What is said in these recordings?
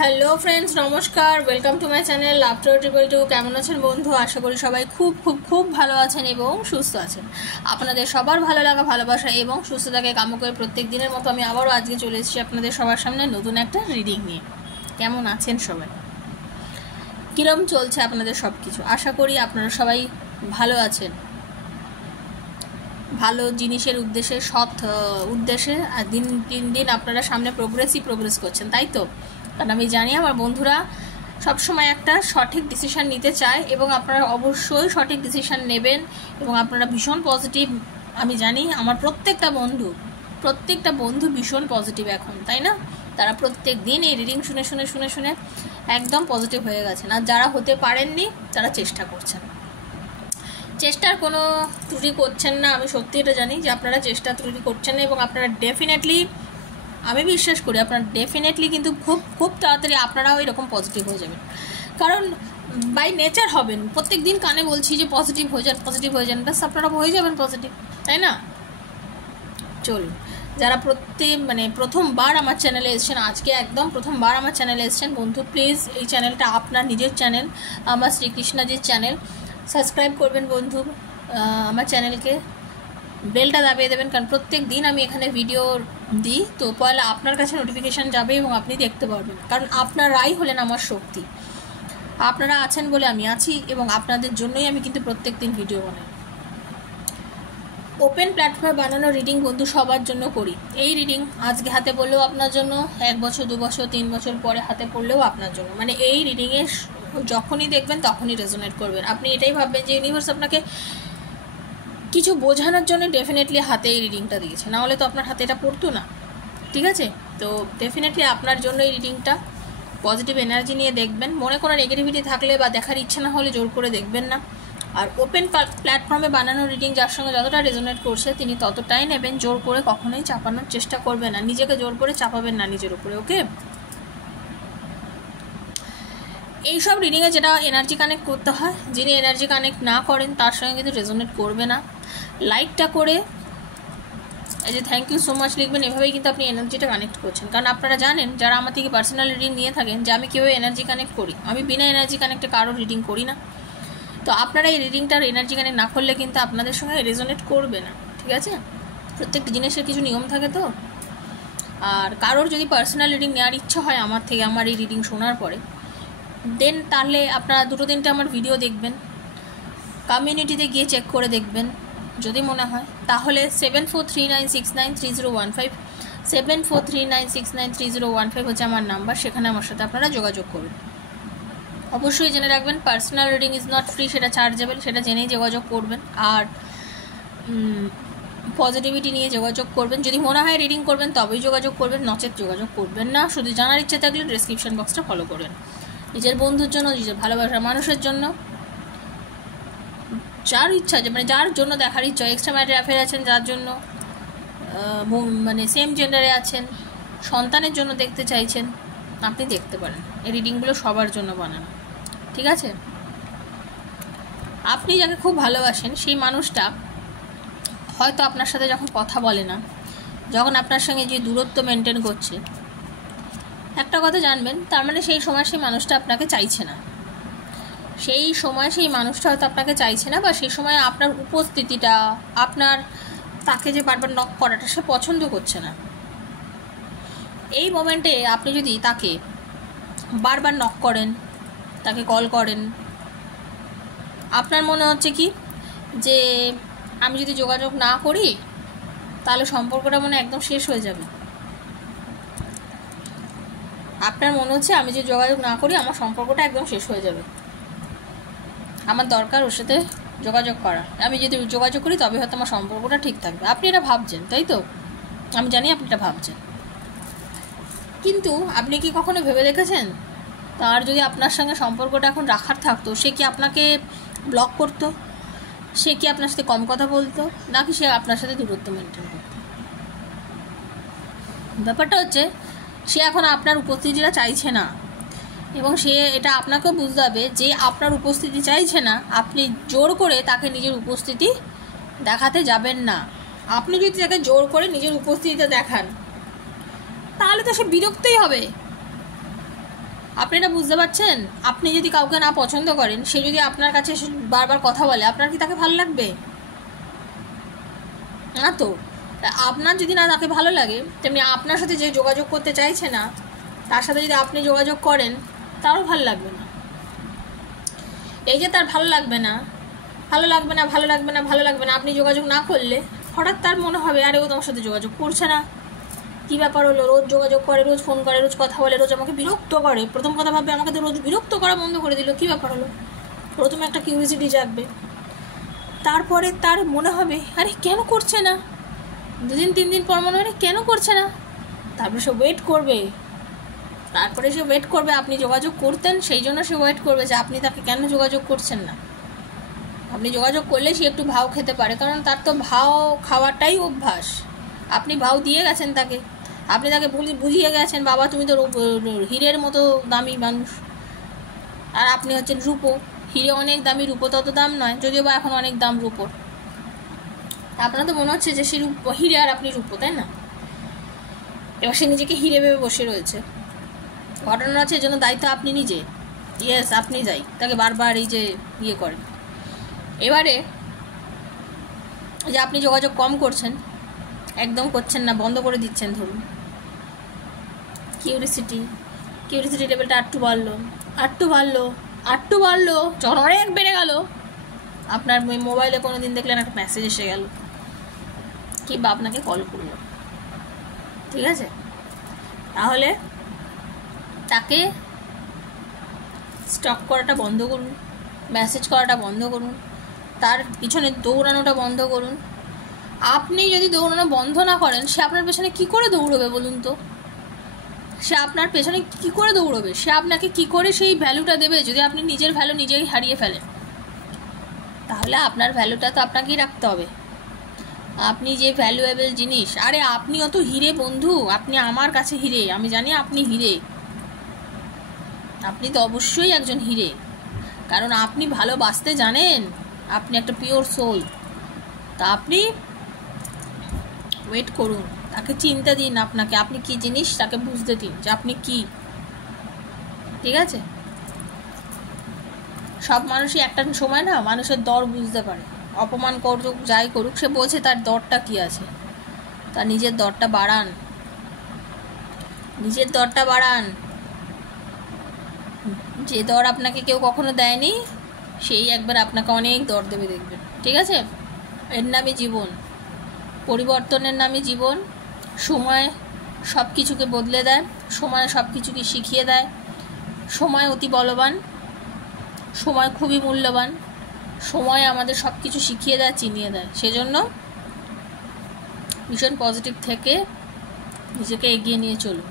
Hello friends, নমস্কার। Welcome to my channel laughter triple two. কেমন আছেন বন্ধু? আশা করি সবাই খুব খুব খুব ভালো আছেন এবং সুস্থ আছেন। আপনাদের সবার ভালো লাগা, ভালোবাসা এবং সুস্থতাকে কামনা করে প্রত্যেক দিনের মতো আমি আবারও আজকে চলে এসেছি আপনাদের সবার সামনে নতুন একটা রিডিং নিয়ে। কেমন আছেন সবাই? কিরম চলছে আপনাদের সব কিছু? আশা করি আপনারা সবাই ভালো আছেন, ভালো জিনিসের উদ্দেশ্যে, সৎ উদ্দেশ্যে আর দিন দিন আপনারা সামনে প্রোগ্রেস করছেন, তাই তো? কারণ আমি জানি আমার বন্ধুরা সবসময় একটা সঠিক ডিসিশান নিতে চায় এবং আপনারা অবশ্যই সঠিক ডিসিশান নেবেন এবং আপনারা ভীষণ পজিটিভ। আমি জানি আমার প্রত্যেকটা বন্ধু ভীষণ পজিটিভ এখন, তাই না? তারা প্রত্যেক দিন এই রিডিং শুনে শুনে শুনে শুনে একদম পজিটিভ হয়ে গেছেন। আর যারা হতে পারেননি তারা চেষ্টা করছেন, চেষ্টার কোনো ত্রুটি করছেন না। আমি সত্যি এটা জানি যে আপনারা চেষ্টা ত্রুটি করছেন না এবং আপনারা ডেফিনেটলি, আমি বিশ্বাস করি আপনারা ডেফিনেটলি কিন্তু খুব খুব তাড়াতাড়ি আপনারাও এরকম পজিটিভ হয়ে যাবেন। কারণ বাই নেচার হবেন। প্রত্যেক দিন কানে বলছি যে পজিটিভ হয়ে যান, ব্যাস আপনারা হয়ে যাবেন পজিটিভ, তাই না? চলুন, যারা প্রথমবার আমার চ্যানেলে এসেছেন, আজকে একদম প্রথমবার আমার চ্যানেলে এসেছেন বন্ধু, প্লিজ এই চ্যানেলটা আপনার নিজের চ্যানেল, আমার শ্রীকৃষ্ণজির চ্যানেল। সাবস্ক্রাইব করবেন বন্ধু আমার চ্যানেলকে, বেলটা দাবিয়ে দেবেন, কারণ প্রত্যেক দিন আমি এখানে ভিডিও দিই, তো পয়লা আপনার কাছে নোটিফিকেশান যাবে এবং আপনি দেখতে পারবেন। কারণ আপনারাই হলেন আমার শক্তি, আপনারা আছেন বলে আমি আছি এবং আপনাদের জন্যই আমি কিন্তু প্রত্যেক দিন ভিডিও বানাই। ওপেন প্ল্যাটফর্মে বানানো রিডিং বন্ধু সবার জন্য করি। এই রিডিং আজকে হাতে পড়লেও আপনার জন্য, 1 বছর 2 বছর 3 বছর পরে হাতে পড়লেও আপনার জন্য। মানে এই রিডিংয়ে যখনই দেখবেন তখনই রেজোনেট করবেন। আপনি এটাই ভাববেন যে ইউনিভার্স আপনাকে কিছু বোঝানোর জন্য ডেফিনেটলি হাতে এই রিডিংটা দিয়েছে, না হলে তো আপনার হাতে এটা পড়তো না। ঠিক আছে? তো ডেফিনেটলি আপনার জন্য এই রিডিংটা। পজিটিভ এনার্জি নিয়ে দেখবেন, মনে কোনো নেগেটিভিটি থাকলে বা দেখার ইচ্ছা না হলে জোর করে দেখবেন না। আর ওপেন প্ল্যাটফর্মে বানানো রিডিং যার সঙ্গে যতটা রেজোনেট করছে তিনি ততটাই নেবেন, জোর করে কখনোই চাপানোর চেষ্টা করবেন না, নিজেকে জোর করে চাপাবেন না নিজের উপরে। ওকে? এইসব রিডিংয়ে যেটা এনার্জি কানেক্ট করতে হয়, যিনি এনার্জি কানেক্ট না করেন তার সঙ্গে কিন্তু রেজোনেট করবে না। লাইকটা করে এই যে থ্যাংক ইউ সো মাচ লিখবেন, এভাবেই কিন্তু আপনি এনার্জিটা কানেক্ট করছেন। কারণ আপনারা জানেন যারা আমার থেকে পার্সোনাল রিডিং নিয়ে থাকেন যে আমি কীভাবে এনার্জি কানেক্ট করি। আমি বিনা এনার্জি কানেক্টে কারোর রিডিং করি না। তো আপনারা এই রিডিংটার এনার্জি কানেক্ট না করলে কিন্তু আপনাদের সঙ্গে রেজোনেট করবে না। ঠিক আছে? প্রত্যেকটা জিনিসের কিছু নিয়ম থাকে তো। আর কারোর যদি পার্সোনাল রিডিং নেওয়ার ইচ্ছা হয় আমার থেকে, আমার এই রিডিং শোনার পরে, দেন তাহলে আপনারা 2-3টে আমার ভিডিও দেখবেন, কমিউনিটিতে গিয়ে চেক করে দেখবেন যদি মনে হয়। তাহলে 7439693015 7439693015 হচ্ছে আমার নাম্বার, সেখানে আমার সাথে আপনারা যোগাযোগ করবেন। অবশ্যই জেনে রাখবেন personal reading is not free, সেটা চার্জেবল, সেটা জেনেই যোগাযোগ করবেন। আর পজিটিভিটি নিয়ে যোগাযোগ করবেন। যদি মনে হয় রিডিং করবেন তবেই যোগাযোগ করবেন, নচেত যোগাযোগ করবেন না। শুধু জানার ইচ্ছে থাকলে ডেসক্রিপশন বক্সটা ফলো করবেন। নিজের বন্ধুর জন্য, নিজের ভালোবাসার মানুষের জন্য, যার ইচ্ছা, যার জন্য দেখার ইচ্ছা, এক্সট্রা ম্যারিটাল অ্যাফেয়ার আছেন, যার জন্য সেম জেন্ডারে আছেন, সন্তানের জন্য দেখতে চাইছেন, আপনি দেখতে পারেন। এই রিডিংগুলো সবার জন্য বানানো। ঠিক আছে? আপনি যাকে খুব ভালোবাসেন সেই মানুষটা হয়তো আপনার সাথে যখন কথা বলে না, যখন আপনার সঙ্গে যে দূরত্ব মেনটেন করছে, একটা কথা জানবেন, তার মানে সেই সময় সেই মানুষটা আপনাকে চাইছে না। সেই সময় সেই মানুষটা হয়তো আপনাকে চাইছে না, বা সেই সময় আপনার উপস্থিতিটা, আপনার তাকে যে বারবার নক করাটা সে পছন্দ করছে না। এই মোমেন্টে আপনি যদি তাকে বারবার নক করেন, তাকে কল করেন, আপনার মনে হচ্ছে কি যে আমি যদি যোগাযোগ না করি তাহলে সম্পর্কটা মনে একদম শেষ হয়ে যাবে। আপনার মনে হচ্ছে আমি যদি যোগাযোগ না করি আমার সম্পর্কটা একদম শেষ হয়ে যাবে, আমার দরকার ওর সাথে যোগাযোগ করা, আমি যদি যোগাযোগ করি তবে হয়তো আমার সম্পর্কটা ঠিক থাকবে। আপনি এটা ভাবছেন, তাই তো? আমি জানি আপনি এটা ভাবছেন, কিন্তু আপনি কি কখনো ভেবে দেখেছেন তার যদি আপনার সঙ্গে সম্পর্কটা এখন রাখার থাকতো, সে কি আপনাকে ব্লক করতো? সে কি আপনার সাথে কম কথা বলতো, নাকি সে আপনার সাথে দূরত্ব মেনটেন করতো? ব্যাপারটা হচ্ছে সে এখন আপনার উপস্থিতিটা চাইছে না, এবং সে এটা আপনাকেও বুঝতে হবে যে আপনার উপস্থিতি চাইছে না। আপনি জোর করে তাকে নিজের উপস্থিতি দেখাতে যাবেন না। আপনি যদি তাকে জোর করে নিজের উপস্থিতিটা দেখান তাহলে তো সে বিরক্তই হবে। আপনি এটা বুঝতে পারছেন? আপনি যদি কাউকে না পছন্দ করেন, সে যদি আপনার কাছে বারবার কথা বলে, আপনার কি তাকে ভালো লাগবে? না তো। আপনার যদি না তাকে ভালো লাগে, তেমনি আপনার সাথে যে যোগাযোগ করতে চাইছে না, তার সাথে যদি আপনি যোগাযোগ করেন, তারও ভালো লাগবে না। এই যে তার ভালো লাগবে না, ভালো লাগবে না, ভালো লাগবে না, ভালো লাগবে না, আপনি যোগাযোগ না করলে হঠাৎ তার মনে হবে আরে ও তোমার সাথে যোগাযোগ করছে না, কী ব্যাপার হলো, রোজ যোগাযোগ করে, রোজ ফোন করে, রোজ কথা বলে, রোজ আমাকে বিরক্ত করে। প্রথম কথা ভাববে আমাকে তো রোজ বিরক্ত করা বন্ধ করে দিল, কী ব্যাপার হলো। প্রথমে একটা কিউরিওসিটি জাগবে, তারপরে তার মনে হবে আরে কেন করছে না, 2 দিন 3 দিন পর মনে হয় কেন করছে না। তারপরে সে ওয়েট করবে, আপনি যোগাযোগ করতেন সেই জন্য সে ওয়েট করবে যে আপনি তাকে কেন যোগাযোগ করছেন না। আপনি যোগাযোগ করলে সে একটু ভাও খেতে পারে, কারণ তার তো ভাও খাওয়াটাই অভ্যাস। আপনি ভাও দিয়ে গেছেন তাকে, আপনি তাকে বুঝিয়ে গেছেন বাবা তুমি তো হীরের মতো দামি মানুষ, আর আপনি হচ্ছেন রূপো। হিরে অনেক দামি, রূপো তত দাম নয়, যদিও বা এখন অনেক দাম রূপোর। আপনার তো মনে হচ্ছে যে সে হিরে আর আপনি রূপো, তাই না? এবার সে নিজেকে হিরে ভেবে বসে রয়েছে। ঘটনা আছে, এর জন্য দায়িত্ব আপনি নিজে। ইয়েস, আপনি যাই তাকে বারবার এই যে ইয়ে করেন। এবারে যে আপনি যোগাযোগ কম করছেন, একদম করছেন না, বন্ধ করে দিচ্ছেন, ধরুন কিউরিসিটি লেভেলটা আটটু বাড়লো, যখন অনেক বেড়ে গেল, আপনার মোবাইলে কোনো দিন দেখলেন একটা মেসেজ এসে গেল, কিংবা আপনাকে কল করলো, ঠিক আছে? তাহলে তাকে স্টক করাটা বন্ধ করুন, মেসেজ করাটা বন্ধ করুন, তার পিছনে দৌড়ানোটা বন্ধ করুন। আপনি যদি দৌড়ানো বন্ধ না করেন, সে আপনার পেছনে কি করে দৌড়বে বলুন তো? সে আপনার পেছনে কি করে দৌড়বে? সে আপনাকে কি করে সেই ভ্যালুটা দেবে যদি আপনি নিজের ভ্যালু নিজেই হারিয়ে ফেলেন? তাহলে আপনার ভ্যালুটা তো আপনাকেই রাখতে হবে। আপনি যে ভ্যালুয়েবল জিনিস, আরে আপনিও তো হিরে বন্ধু, আপনি আমার কাছে হিরে, আমি জানি আপনি হিরে, আপনি তো অবশ্যই একজন হিরে, কারণ আপনি ভালোবাসতে জানেন, আপনি একটা পিওর সোল। তা আপনি ওয়েট করুন, তাকে চিনতে দিন, আপনাকে আপনি কি জিনিস তাকে বুঝতে দিন যে আপনি কি, ঠিক আছে? সব মানুষই একটা সময় না মানুষের দর বুঝতে পারে। অপমান করুক, যাই করুক, সে বোঝে তার দরটা কি আছে। তার নিজের দরটা বাড়ান, যে দর আপনাকে কেউ কখনো দেয়নি, সেই একবার আপনাকে অনেক দর দেবে, দেখবেন, ঠিক আছে? এর নামই জীবন, পরিবর্তনের নামই জীবন। সময় সব কিছুকে বদলে দেয়, সময় সব কিছুকে শিখিয়ে দেয়। সময় অতি বলবান, সময় খুবই মূল্যবান, সময় আমাদের সব কিছু শিখিয়ে দেয়, চিনিয়ে দেয়। সেজন্য ভীষণ পজিটিভ থেকে নিজেকে এগিয়ে নিয়ে চলুন।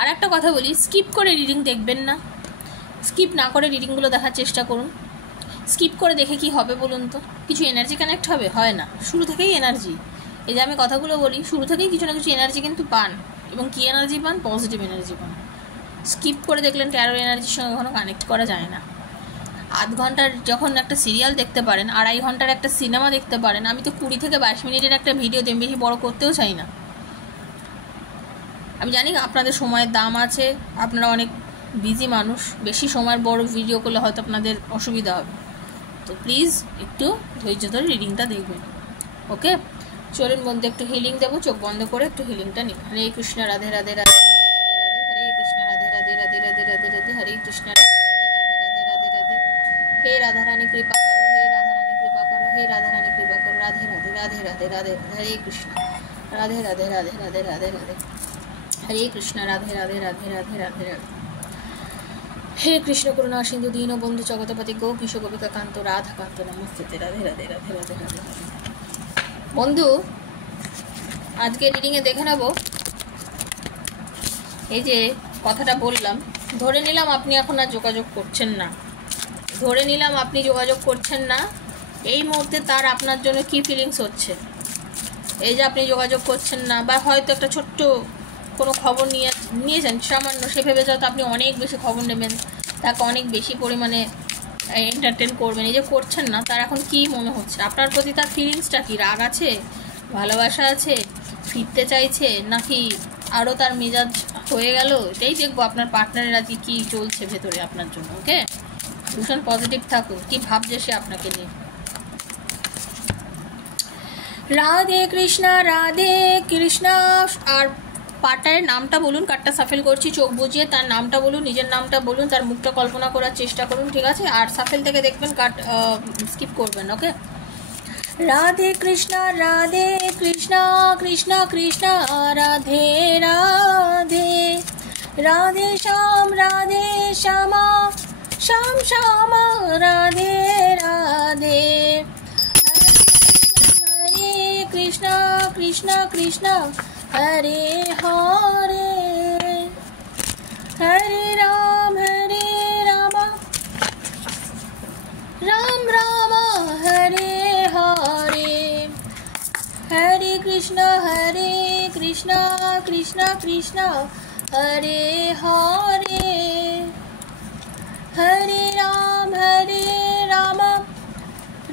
আর একটা কথা বলি, স্কিপ করে রিডিং দেখবেন না, স্কিপ না করে রিডিংগুলো দেখার চেষ্টা করুন। স্কিপ করে দেখে কি হবে বলুন তো? কিছু এনার্জি কানেক্ট হবে? হয় না। শুরু থেকেই এনার্জি, এই যে আমি কথাগুলো বলি, শুরু থেকেই কিছু না কিছু এনার্জি কিন্তু পান, এবং কি এনার্জি পান? পজিটিভ এনার্জি পান। স্কিপ করে দেখলেন ট্যারো এনার্জির সঙ্গে কখনো কানেক্ট করা যায় না। আধ ঘন্টার যখন একটা সিরিয়াল দেখতে পারেন, 2.5 ঘন্টার একটা সিনেমা দেখতে পারেন। আমি তো 20 থেকে 22 মিনিটের একটা ভিডিও বেশি বড় করতেও চাই না। আমি জানি আপনাদের সময়ের দাম আছে, আপনারা অনেক বিজি মানুষ, বেশি সময়ের বড় ভিডিও করলে হয়তো আপনাদের অসুবিধা হবে। তো প্লিজ একটু ধৈর্য ধরে রিডিংটা দেখবেন, ওকে? চলুন বন্ধু, একটু হিলিং দেবো, চোখ বন্ধ করে একটু হিলিংটা নিন। হরে কৃষ্ণ, রাধে রাধে রাধে রাধে রাধে, হরে কৃষ্ণ, রাধে রাধে রাধে রাধে রাধে রাধে, হরে কৃষ্ণ, রাধে রাধে রাধে রাধে রাধে। হে রাধা রানী কৃপা করো, হে রাধা রানী কৃপা করো, হে রাধা রানী কৃপা করো, রাধে রাধে রাধে রাধে রাধে, হরে কৃষ্ণ, রাধে রাধে রাধে রাধে রাধে রাধে, হরে কৃষ্ণ, রাধে রাধে রাধে রাধে রাধে রাধে। হে কৃষ্ণ করুণা সিন্ধু দীন বন্ধু জগতপতি গো কিশো গোপিকা কান্ত রাধা কান্ত নমস্তে, রাধে রাধে রাধে রাধে রাধে। বন্ধু, আজকে রিডিংয়ে দেখে নেব, এই যে কথাটা বললাম, ধরে নিলাম আপনি এখন আর যোগাযোগ করছেন না, এই মুহূর্তে তার আপনার জন্য কি ফিলিংস হচ্ছে? এই যে আপনি যোগাযোগ করছেন না, বা হয়তো একটা ছোট্ট কোনো খবর নিয়েছেন সামান্য, সে ভেবে হয়তো আপনি অনেক বেশি খবর নেবেন, তাকে অনেক বেশি পরিমাণে এন্টারটেন করবেন। এই যে করছেন না, তার এখন কি মনে হচ্ছে আপনার প্রতি? তার ফিলিংসটা কি? রাগ আছে, ভালোবাসা আছে, ফিরতে চাইছে, নাকি আরও তার মেজাজ হয়ে গেল। এটাই দেখবো আপনার পার্টনারের আজকে কী চলছে ভেতরে আপনার জন্য। ওকে, ভীষণ পজিটিভ থাকুন, কি ভাবছে সে আপনাকে নিয়ে। রাধে কৃষ্ণা রাধে কৃষ্ণা। আর পার্টনারের নামটা বলুন, কার্ডটা সাফেল করছি, চোখ বুজিয়ে তার নামটা বলুন, নিজের নামটা বলুন, তার মুখটা কল্পনা করার চেষ্টা করুন, ঠিক আছে? আর সাফেল থেকে দেখবেন, কার্ড স্কিপ করবেন। ওকে, রাধে কৃষ্ণা কৃষ্ণা কৃষ্ণা রাধে রাধে, রাধে শ্যামা শ্যাম শ্যামা রাধে রাধে, হরে কৃষ্ণা কৃষ্ণা কৃষ্ণা হরে হরে, হরে রাম রাম রাম হরে হরে, হরে কৃষ্ণ কৃষ্ণ কৃষ্ণ হরে হরে, হরে রাম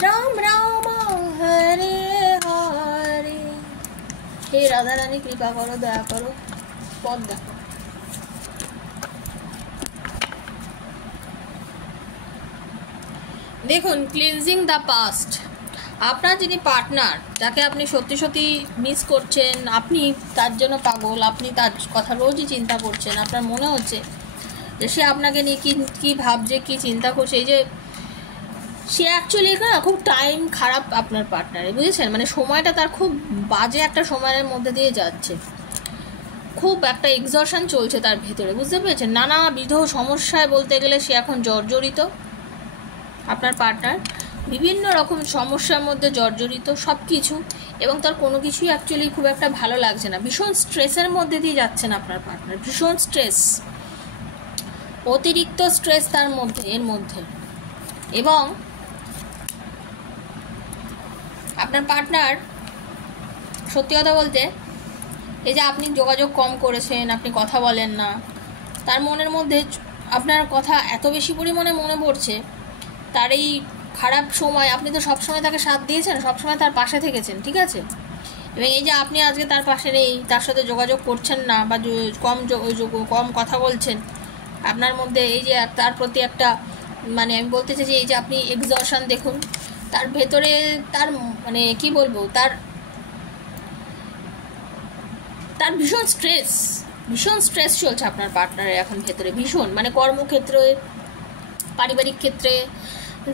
রাম রাম হরে হরে। হে রাধা রানী, কৃপা করো, দয়া করো, পথ দেখো। দেখুন, ক্লিনজিং দ্য পাস্ট। আপনার যিনি পার্টনার, যাকে আপনি সত্যি সত্যি মিস করছেন, আপনি তার জন্য পাগল, আপনি তার কথা রোজই চিন্তা করছেন, আপনার মনে হচ্ছে যে সে আপনাকে নিয়ে কী ভাবছে, কী চিন্তা করছে। এই যে সে অ্যাকচুয়ালি না খুব টাইম খারাপ আপনার পার্টনারে, বুঝেছেন? মানে সময়টা তার খুব বাজে একটা সময়ের মধ্যে দিয়ে যাচ্ছে, খুব একটা এক্সশন চলছে তার ভেতরে, বুঝতে পেরেছেন? নানাবিধ সমস্যায় বলতে গেলে সে এখন জর্জরিত। আপনার পার্টনার বিভিন্ন রকম সমস্যার মধ্যে জর্জরিত, সব কিছু, এবং তার কোনো কিছুই অ্যাকচুয়ালি খুব একটা ভালো লাগছে না। ভীষণ স্ট্রেসের মধ্যে দিয়ে যাচ্ছেন আপনার পার্টনার, ভীষণ স্ট্রেস, অতিরিক্ত স্ট্রেস তার মধ্যে, এর মধ্যে। এবং আপনার পার্টনার, সত্যি কথা বলতে, এই যে আপনি যোগাযোগ কম করেছেন, আপনি কথা বলেন না, তার মনের মধ্যে আপনার কথা এত বেশি পরিমাণে মনে পড়ছে। তার এই খারাপ সময়, আপনি তো সবসময় তাকে সাথ দিয়েছেন, সবসময় তার পাশে থেকেছেন, ঠিক আছে? এবং এই যে আপনি আজকে তার পাশে নেই, তার সাথে যোগাযোগ করছেন না, বা কম কথা বলছেন, আপনার মধ্যে এই যে তার প্রতি একটা, মানে আমি বলতে চাই যে এই যে আপনি এক্সশন, দেখুন তার ভেতরে, তার মানে কি বলবো, তার ভীষণ স্ট্রেস চলছে আপনার পার্টনারের এখন ভেতরে, ভীষণ, মানে কর্মক্ষেত্রে, পারিবারিক ক্ষেত্রে,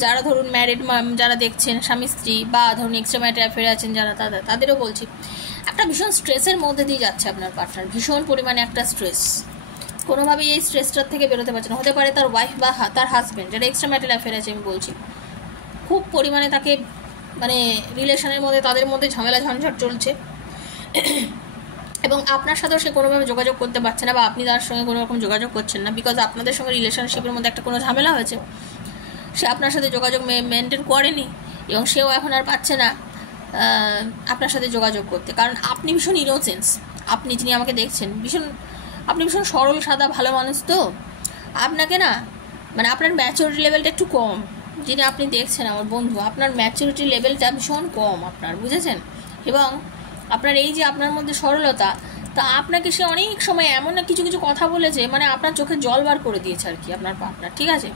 যারা ধরুন ম্যারিড, যারা দেখছেন স্বামী স্ত্রী, বা ধরুন এক্সট্রা ম্যারিটাল অ্যাফেয়ারে আছেন যারা, তাদেরও বলছি, একটা ভীষণ স্ট্রেসের মধ্যে দিয়ে যাচ্ছে আপনার পার্টনার, ভীষণ পরিমাণে একটা স্ট্রেস, কোনোভাবেই এই স্ট্রেসটার থেকে বেরোতে পারছে না। হতে পারে তার ওয়াইফ বা তার হাজব্যান্ড, যারা এক্সট্রা ম্যারিটাল অ্যাফেয়ারে আছে আমি বলছি, খুব পরিমাণে তাকে, মানে রিলেশনের মধ্যে তাদের মধ্যে ঝামেলা ঝঞ্ঝট চলছে, এবং আপনার সাথেও সে কোনোভাবে যোগাযোগ করতে পারছে না, বা আপনি তার সঙ্গে কোনো রকম যোগাযোগ করছেন না, বিকজ আপনাদের সঙ্গে রিলেশনশিপের মধ্যে একটা কোনো ঝামেলা হয়েছে, সে আপনার সাথে যোগাযোগ মেনটেন করেনি, এবং সেও এখন আর পাচ্ছে না আপনার সাথে যোগাযোগ করতে, কারণ আপনি ভীষণ ইনোসেন্স, আপনি যিনি আমাকে দেখছেন, আপনি ভীষণ সরল সাদা ভালো মানুষ, তো আপনাকে না, মানে আপনার ম্যাচুরিটি লেভেলটা একটু কম, যিনি আপনি দেখছেন আমার বন্ধু, আপনার ম্যাচুরিটি লেভেলটা ভীষণ কম আপনার, বুঝেছেন? এবং আপনার এই যে আপনার মধ্যে সরলতা, তা আপনাকে সে অনেক সময় এমন না কিছু কিছু কথা বলেছে, মানে আপনার চোখে জল বার করে দিয়েছে আর কি আপনার পার্টনার, ঠিক আছে?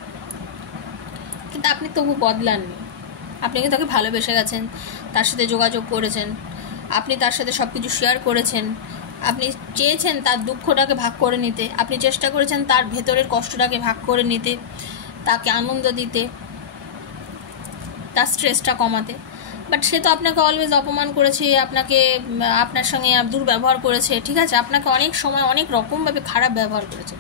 কিন্তু আপনি তবু বদলাননি, আপনি কিন্তু তাকে ভালোবেসে গেছেন, তার সাথে যোগাযোগ করেছেন, আপনি তার সাথে সব কিছু শেয়ার করেছেন, আপনি চেয়েছেন তার দুঃখটাকে ভাগ করে নিতে, আপনি চেষ্টা করেছেন তার ভেতরের কষ্টটাকে ভাগ করে নিতে, তাকে আনন্দ দিতে, তার স্ট্রেসটা কমাতে, বাট সে তো আপনাকে অলওয়েজ অপমান করেছে, আপনার সঙ্গে দুর্ব্যবহার করেছে, ঠিক আছে? আপনাকে অনেক সময় অনেক রকমভাবে খারাপ ব্যবহার করেছে।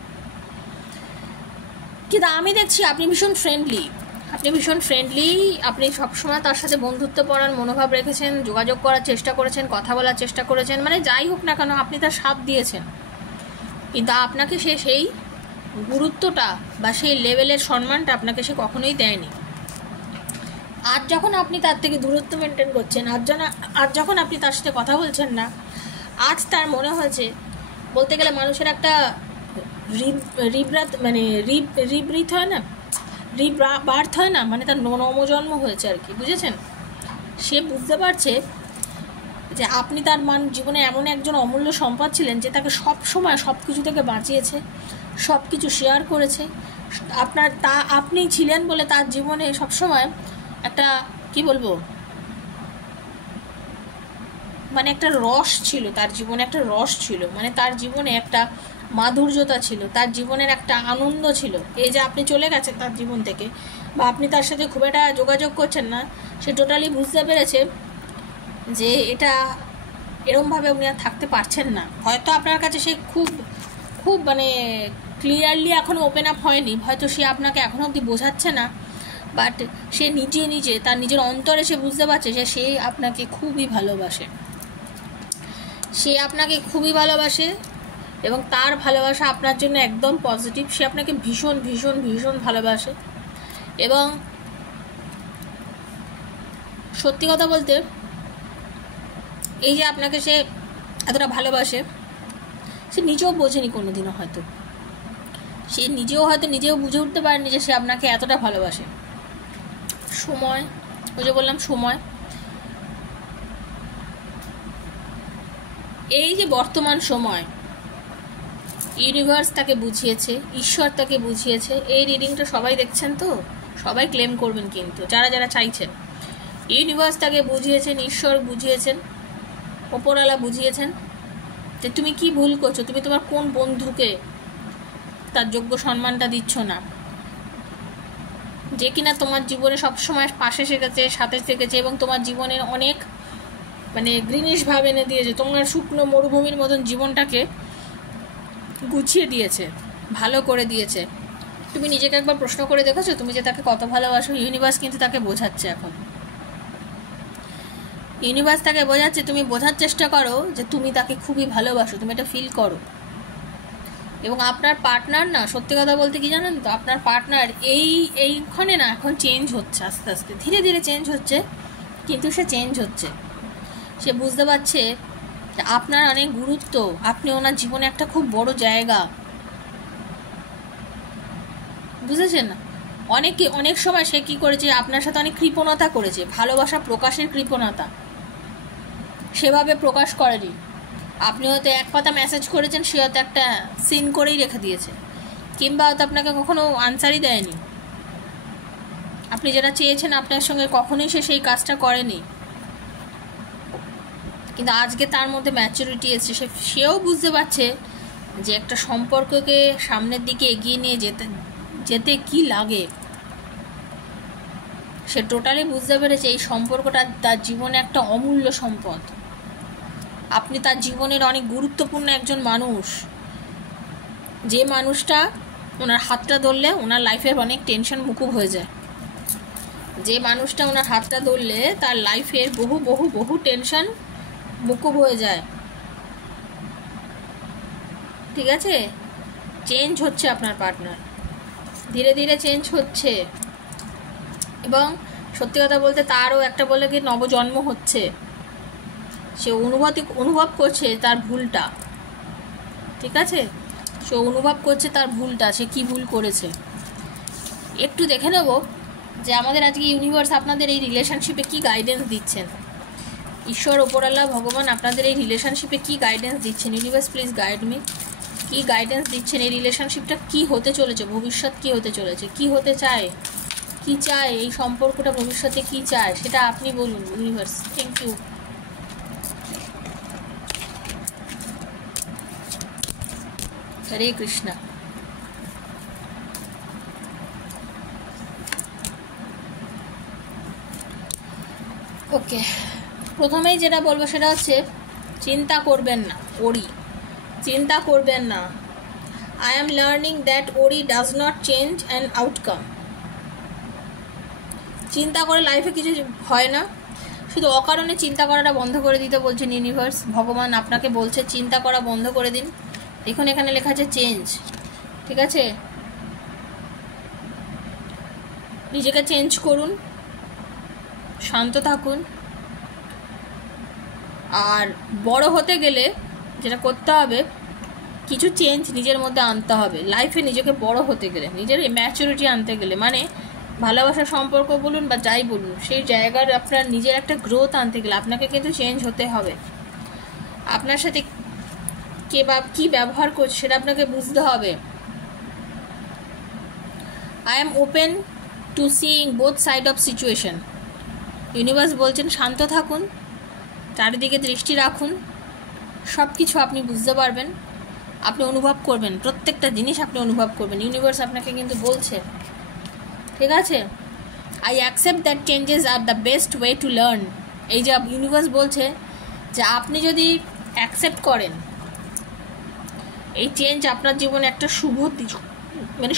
কিন্তু আমি দেখছি আপনি ভীষণ ফ্রেন্ডলি, আপনি সবসময় তার সাথে বন্ধুত্বপরায়ণ মনোভাব রেখেছেন, যোগাযোগ করার চেষ্টা করেছেন, কথা বলার চেষ্টা করেছেন, মানে যাই হোক না কেন আপনি তার সাথ দিয়েছেন, কিন্তু আপনাকে সে সেই গুরুত্বটা বা সেই লেভেলের সম্মানটা আপনাকে সে কখনোই দেয়নি। আজ যখন আপনি তার থেকে দূরত্ব মেনটেন করছেন, আজ যখন আপনি তার সাথে কথা বলছেন না, আজ তার মনে হয়েছে, বলতে গেলে মানুষের একটা রিব্রিথ হয় না, রিবার্থ হয় না, মানে তার নবজন্ম হয়েছে আর কি, বুঝেছেন? সে বুঝতে পারছে যে আপনি তার জীবনে এমন একজন অমূল্য সম্পদ ছিলেন যে তাকে সব সময় সব কিছু থেকে বাঁচিয়েছে, সব কিছু শেয়ার করেছে। আপনি ছিলেন বলে তার জীবনে সবসময় একটা কি বলবো, মানে একটা রস ছিল, তার জীবনে একটা রস ছিল, মানে তার জীবনে একটা মাধুর্যতা ছিল, তার জীবনের একটা আনন্দ ছিল। এই যে আপনি চলে গেছেন তার জীবন থেকে, বা আপনি তার সাথে খুব একটা যোগাযোগ করছেন না, সে টোটালি বুঝতে পেরেছে যে এটা এরমভাবে উনি আর থাকতে পারছেন না। হয়তো আপনার কাছে সে খুব খুব মানে ক্লিয়ারলি এখনও ওপেন আপ হয়নি, হয়তো সে আপনাকে এখনও অবধি বোঝাচ্ছে না, বাট সে নিজে তার নিজের অন্তরে সে বুঝতে পারছে যে সে আপনাকে খুবই ভালোবাসে, সে আপনাকে খুবই ভালোবাসে এবং তার ভালোবাসা আপনার জন্য একদম পজিটিভ। সে আপনাকে ভীষণ ভীষণ ভীষণ ভালোবাসে। এবং সত্যি কথা বলতে এই যে আপনাকে সে এতটা ভালোবাসে, সে নিজেও বোঝেনি কোনোদিনও, হয়তো সে নিজেও বুঝে উঠতে পারেনি যে সে আপনাকে এতটা ভালোবাসে। সময়, ওই যে বললাম সময়, এই যে বর্তমান সময় ইউনিভার্স তাকে বুঝিয়েছে, ঈশ্বর তাকে বুঝিয়েছে। এই রিডিংটা সবাই দেখছেন তো, সবাই ক্লেম করবেন কিন্তু যারা যারা চাইছেন। ইউনিভার্স তাকে বুঝিয়েছেন, ঈশ্বর বুঝিয়েছেন, ওপরওয়ালা বুঝিয়েছেন যে তুমি কি ভুল করছো, তুমি তোমার কোন বন্ধুকে তার যোগ্য সম্মানটা দিচ্ছ না, যে কিনা তোমার জীবনে সবসময় পাশে থেকেছে, সাথে থেকেছে এবং তোমার জীবনের অনেক মানে গ্রিনিশ ভাব এনে দিয়েছে, তোমার শুকনো মরুভূমির মতন জীবনটাকে গুছিয়ে দিয়েছে, ভালো করে দিয়েছে। তুমি নিজেকে একবার প্রশ্ন করে দেখেছো তুমি যে তাকে কত ভালোবাসো? ইউনিভার্স কিন্তু তাকে বোঝাচ্ছে এখন, ইউনিভার্স তাকে বোঝাচ্ছে, তুমি বোঝার চেষ্টা করো যে তুমি তাকে খুবই ভালোবাসো, তুমি এটা ফিল করো। এবং আপনার পার্টনার না, সত্যি কথা বলতে কি জানেন তো, আপনার পার্টনার এইখানে না এখন চেঞ্জ হচ্ছে, আস্তে আস্তে ধীরে ধীরে চেঞ্জ হচ্ছে, কিন্তু সে চেঞ্জ হচ্ছে। সে বুঝতে পারছে যে আপনার অনেক গুরুত্ব, আপনি ওনার জীবনে একটা খুব বড় জায়গা, বুঝেছেন না? অনেক সময় সে কি করেছে, আপনার সাথে অনেক কৃপণতা করেছে, ভালোবাসা প্রকাশের কৃপণতা, সেভাবে প্রকাশ করেনি। আপনি হয়তো এক কথা মেসেজ করেছেন, সে হয়তো একটা সিন করেই রেখে দিয়েছে, কিংবা হয়তো আপনাকে কখনো আনসারই দেয়নি। আপনি যেটা চেয়েছেন আপনার সঙ্গে কখনোই সে সেই কাজটা করেনি, কিন্তু আজকে তার মধ্যে ম্যাচুরিটি এসেছে, সেও বুঝতে পারছে যে একটা সম্পর্ককে সামনের দিকে এগিয়ে নিয়ে যেতে কি লাগে। সে টোটালি বুঝতে পেরেছে এই সম্পর্কটা তার জীবনে একটা অমূল্য সম্পদ। আপনি তার জীবনের অনেক গুরুত্বপূর্ণ একজন মানুষ, যে মানুষটা ওনার হাতটা ধরলে ওনার লাইফের অনেক টেনশন মুকুব হয়ে যায়, যে মানুষটা ওনার হাতটা ধরলে তার লাইফের বহু বহু বহু টেনশন মুকুব হয়ে যায়। ঠিক আছে, চেঞ্জ হচ্ছে আপনার পার্টনার, ধীরে ধীরে চেঞ্জ হচ্ছে। এবং সত্যি কথা বলতে তারও একটা বলে কি নবজন্ম হচ্ছে, সে অনুভব করছে তার ভুলটা। ঠিক আছে, সে অনুভব করছে তার ভুলটা, সে কি ভুল করেছে। একটু দেখে নেব যে আমাদের আজকে ইউনিভার্স আপনাদের এই রিলেশনশিপে কি গাইডেন্স দিচ্ছেন। ঈশ্বর, ওপরওয়ালা, ভগবান আপনাদের এই রিলেশনশিপে কি গাইডেন্স দিচ্ছেন। ইউনিভার্স প্লিজ গাইড মি, কি গাইডেন্স দিচ্ছেন? এই রিলেশনশিপটা কি হতে চলেছে, ভবিষ্যৎ কি হতে চলেছে, কি হতে চায়, কি চায় এই সম্পর্কটা, ভবিষ্যতে কি চায় সেটা আপনি বলুন universe. Thank you. Hare Krishna. Okay, প্রথমেই যেটা বলবো সেটা হচ্ছে চিন্তা করবেন না ওরি, চিন্তা করবেন না। আই এম লার্নিং দ্যাট ওরি does not change an outcome. চিন্তা করে লাইফে কিছু হয় না, শুধু অকারণে চিন্তা করাটা বন্ধ করে দিতে বলছেন ইউনিভার্স। ভগবান আপনাকে বলছে চিন্তা করা বন্ধ করে দিন। দেখুন এখানে লেখা আছে চেঞ্জ। ঠিক আছে, নিজেকে চেঞ্জ করুন, শান্ত থাকুন। আর বড় হতে গেলে যেটা করতে হবে, কিছু চেঞ্জ নিজের মধ্যে আনতে হবে। লাইফে নিজেকে বড় হতে গেলে, নিজের ম্যাচুরিটি আনতে গেলে, মানে ভালোবাসার সম্পর্ক বলুন বা যাই বলুন, সেই জায়গার আপনার নিজের একটা গ্রোথ আনতে গেলে আপনাকে কিন্তু চেঞ্জ হতে হবে। আপনার সাথে কে বা কী ব্যবহার করছে সেটা আপনাকে বুঝতে হবে। I am open to seeing both side of situation. Universe বলছেন শান্ত থাকুন, চারিদিকে দৃষ্টি রাখুন, সব কিছু আপনি বুঝতে পারবেন, আপনি অনুভব করবেন, প্রত্যেকটা জিনিস আপনি অনুভব করবেন। ইউনিভার্স আপনাকে কিন্তু বলছে, ঠিক আছে? I accept that changes are the best way to learn. এই যে ইউনিভার্স বলছে যে আপনি যদি অ্যাকসেপ্ট করেন, এই চেঞ্জ আপনার জীবনে একটা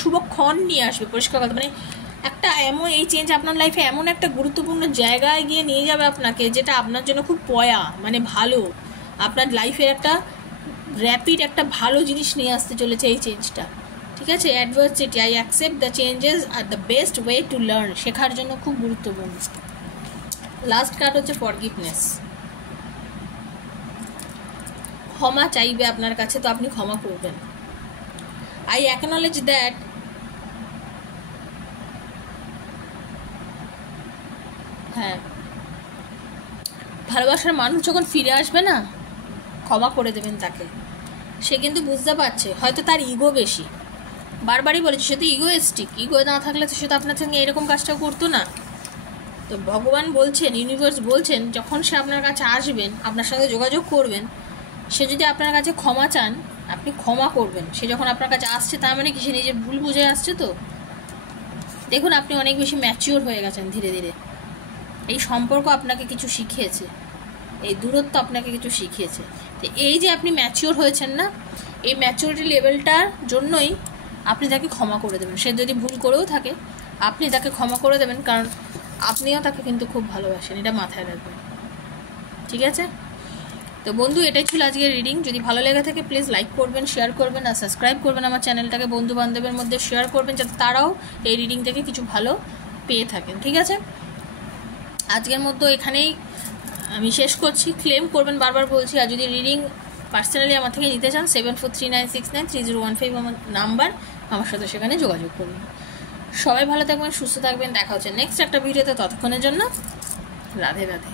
শুভক্ষণ নিয়ে আসবে। পরিষ্কার কথা, মানে একটা এমন এই চেঞ্জ আপনার লাইফে এমন একটা গুরুত্বপূর্ণ জায়গায় গিয়ে নিয়ে যাবে আপনাকে, যেটা আপনার জন্য খুব মানে ভালো, আপনার লাইফের একটা র্যাপিড একটা ভালো জিনিস নিয়ে আসতে চলেছে এই চেঞ্জটা, ঠিক আছে? Adversity, I accept the changes are the best way to learn. শেখার জন্য খুব গুরুত্বপূর্ণ। লাস্ট কার্ড হচ্ছে ফরগিভনেস। ক্ষমা চাইবে আপনার কাছে, তো আপনি ক্ষমা করবেন। আই অ্যাকনলেজ দ্যাট হ্যাঁ, ভালোবাসার মানুষ যখন ফিরে আসবে না, ক্ষমা করে দেবেন তাকে। সে কিন্তু বুঝতে পারছে হয়তো তার ইগো বেশি, বারবারই বলেছি সে তো ইগোয়েস্টিক, ইগো না থাকলে তো সে তো আপনার সঙ্গে এরকম কাজটা করতো না। তো ভগবান বলছেন, ইউনিভার্স বলছেন, যখন সে আপনার কাছে আসবেন, আপনার সঙ্গে যোগাযোগ করবেন, সে যদি আপনার কাছে ক্ষমা চান, আপনি ক্ষমা করবেন। সে যখন আপনার কাছে আসছে তার মানে কি সে নিজের ভুল বুঝে আসছে। তো দেখুন, আপনি অনেক বেশি ম্যাচিওর হয়ে গেছেন ধীরে ধীরে। এই সম্পর্ক আপনাকে কিছু শিখিয়েছে, এই দূরত্ব আপনাকে কিছু শিখিয়েছে। তো এই যে আপনি ম্যাচিওর হয়েছেন না, এই ম্যাচিওরিটি লেভেলটার জন্যই আপনি তাকে ক্ষমা করে দেবেন। সে যদি ভুল করেও থাকে, আপনি তাকে ক্ষমা করে দেবেন, কারণ আপনিও তাকে কিন্তু খুব ভালোবাসেন, এটা মাথায় রাখবেন, ঠিক আছে? তো বন্ধু, এটাই ছিল আজকের রিডিং। যদি ভালো লেগে থাকে প্লিজ লাইক করবেন, শেয়ার করবেন আর সাবস্ক্রাইব করবেন আমার চ্যানেলটাকে। বন্ধু বান্ধবের মধ্যে শেয়ার করবেন যাতে তারাও এই রিডিং থেকে কিছু ভালো পেয়ে থাকেন, ঠিক আছে? আজকের মতো এখানেই আমি শেষ করছি। ক্লেম করবেন, বারবার বলছি। আর যদি রিডিং পার্সোনালি আমার থেকে নিতে চান, 7439693015 আমার নাম্বার, আমার সাথে সেখানে যোগাযোগ করুন। সবাই ভালো থাকবেন, সুস্থ থাকবেন। দেখা হচ্ছে নেক্সট একটা ভিডিওতে। ততক্ষণের জন্য রাধে রাধে।